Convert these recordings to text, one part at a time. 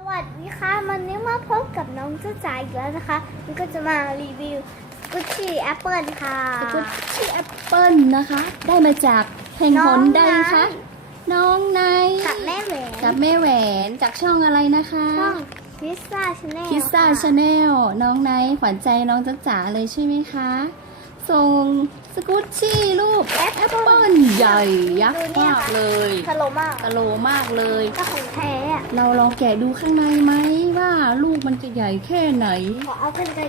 สวัสดีค่ะวันนี้มาพบกับน้องเจ้าจ๋าอีกแล้วนะคะมันก็จะมารีวิวกุชชี่แอปเปิลค่ะสกุตชี่แอปเปิลนะคะ ได้มาจากเพลงน้ผองลได้คะน้องไนท์กับแม่แหวนกับแม่แหวนจากช่องอะไรนะคะช่องพิซซ่าชาแนลคิสซ่าชาแนลน้องไนท์ขวัญใจน้องจ๊ะจ๋าเลยใช่ไหมคะ ส่งสกุตชี่รูปแอปเปิลใหญ่ยักษ์มากเลยทะโลมากกะโลมากเลย ก็ของแท้อะเราลองแกะดูข้างในไหมว่าลูกมันจะใหญ่แค่ไหนขอเอาขึ้นไป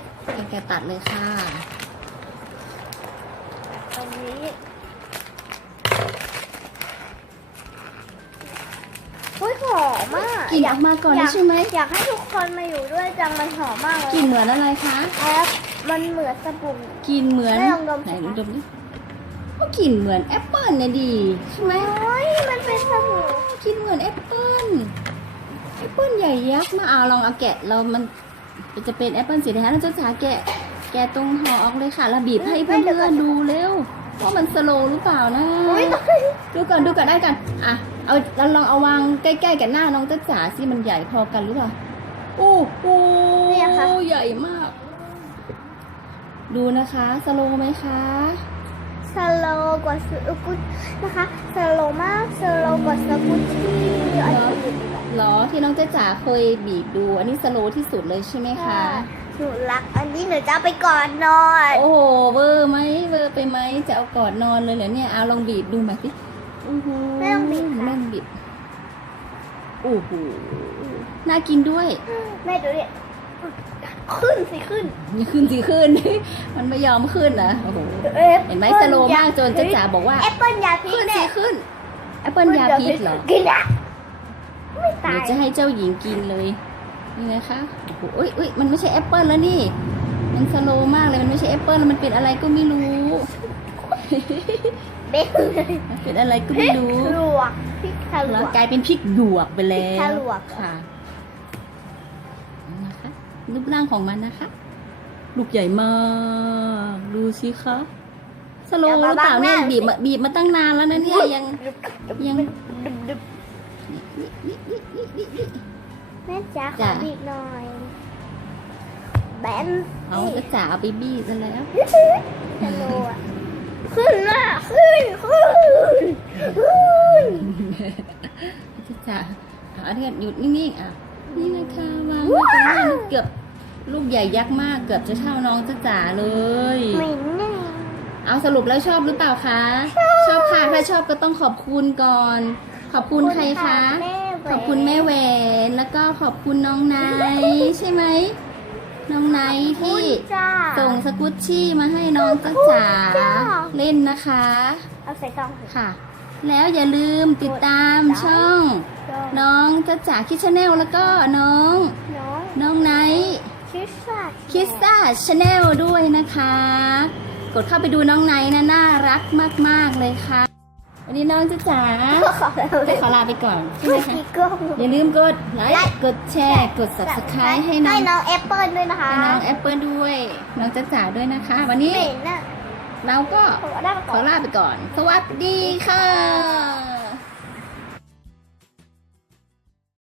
แกะตัดเลยค่ะ ตรงนี้เฮ้ยหอมมากกลิ่นออกมาก่อนเลยใช่ไหมอยากให้ทุกคนมาอยู่ด้วยจังมันหอมมากเลยกลิ่นเหมือนอะไรคะแอป มันเหมือนสบู่ กลิ่นเหมือนให้ลองดมสิไหนคะลองดมดิก็กลิ่นเหมือนแอปเปิลเนี่ยดีใช่ไหมโอ้ยมันเป็นสบู่กลิ่นเหมือนแอปเปิลแอปเปิลใหญ่ยักษ์มาเอาลองเอาแกะเรามันจะเป็นแอปเปิลสีนะคะเราจะสาแกะแกะตรงห่อออกเลยค่ะแล้วบีบให้เพื่อนๆดูเร็วว่ามันสโลว์หรือเปล่านะอุ้ยดูก่อนดูก่อนได้กัน อะ เอาเราลองเอาวางใกล้ๆกับหน้าน้องจ้าจ๋าสิมันใหญ่พอกันหรือเปล่า โอ้โห ใหญ่มาก ดูนะคะสโลว์ไหมคะสโลว์กว่าสกุตนะคะสโลว์มากสโลว์กว่าสกุตที่อันอื่นอีกอะหรอที่น้องจ้าจ๋าเคยบีบดู อันนี้สโลว์ที่สุดเลยใช่ไหมคะหนูรัก อันนี้หนูจะเอาไปก่อนนอน โอ้โหเวอร์ไหมเวอร์ไปไหมจะเอากอดนอนเลยเหรอเนี่ยเอาลองบีบดูมาสิอื้อหืไม่ต้องบีบไม่ค่ะต้องบีบโอ้โหน่ากินด้วยแม่ดูเนี่ย ขึ้นสิขึ้นนี่ขึ้นสิขึ้น มันไม่ยอมขึ้นนะโอ้โหเห็นไหมสโลว์มากจนจ้าจ๋าบอกว่าแอปเปิ้ลยาพิษขึ้นสิเนี่ยขึ้นแอปเปิลยาพิษเหรอกินอะไม่ตาเดี๋ยยวจะให้เจ้าหญิงกินเลยนี่นะคะโอ้โหเอ้ยเอ้ยมันไม่ใช่แอปเปิลแล้วนี่ มันสโลว์มากเลยมันไม่ใช่แอปเปิลแล้วมันเป็นอะไรก็ไม่รู้เบ๊กมันเป็นอะไรก็พริไม่กรู้ลวกพริกทะลแล้ววกกลายเป็นพริกหยวกไปแล้พริกวทะลวกค่ะนะคะ รูปร่างของมันนะคะ ลูกใหญ่มาก ดูสิคะสโลว์หรือเปล่าเนี่ยบีบมาบีบมาตั้งนานแล้วนะเนี่ยยังยังดึบดึบแม่จ๋าขอจ้ะบีบหน่อยแบนเอาจะจ๋าเอาไปบี้ซะแล้วสโลว์อะขึ้นมาขึ้นขึ้นขึ้นจะจ๋าเอาเทียบหยุดนิ่งๆอะนี่นะคะวางไว้ตรงนี้เกือบ ลูกใหญ่ยักษ์มากเกือบจะเท่าน้องจะจ๋าเลย เหม็นแน่เอาสรุปแล้วชอบหรือเปล่าคะ ชอบค่ะ ถ้าชอบก็ต้องขอบคุณก่อน ขอบคุณใครคะแม่แหวนขอบคุณแม่แหวนแล้วก็ขอบคุณน้องไนท์ใช่ไหม น้องไนท์ที่จ้าส่งสกุตชี่มาให้น้องจ้าจ๋าจ้าเล่นนะคะ เอาใส่กล่องสิค่ะ แล้วอย่าลืมติดตามช่อง น้องจ้าจ๋าคิดชาแนลแล้วก็น้อง น้องน้องไนท์ คิสซ่าคิสซ่าชาแนลด้วยนะคะ กดเข้าไปดูน้องไนท์นะน่ารักมาก ๆ เลยค่ะ วันนี้น้องจ้าจ๋าขอแล้วจะขอลาไปก่อนใช่ไหมเมื่อคะกี้กล้องอย่าลืมกดไลค์กดแชร์กด subscribe ให้น้องให้น้องแอปเปิลด้วยนะคะให้น้องแอปเปิลด้วยน้องจ้าจ๋าด้วยนะคะ วันนี้เหม็นน่ะเราก็ผมเอาได้มาขก่ออนลาไปก่อน สวัสดีค่ะ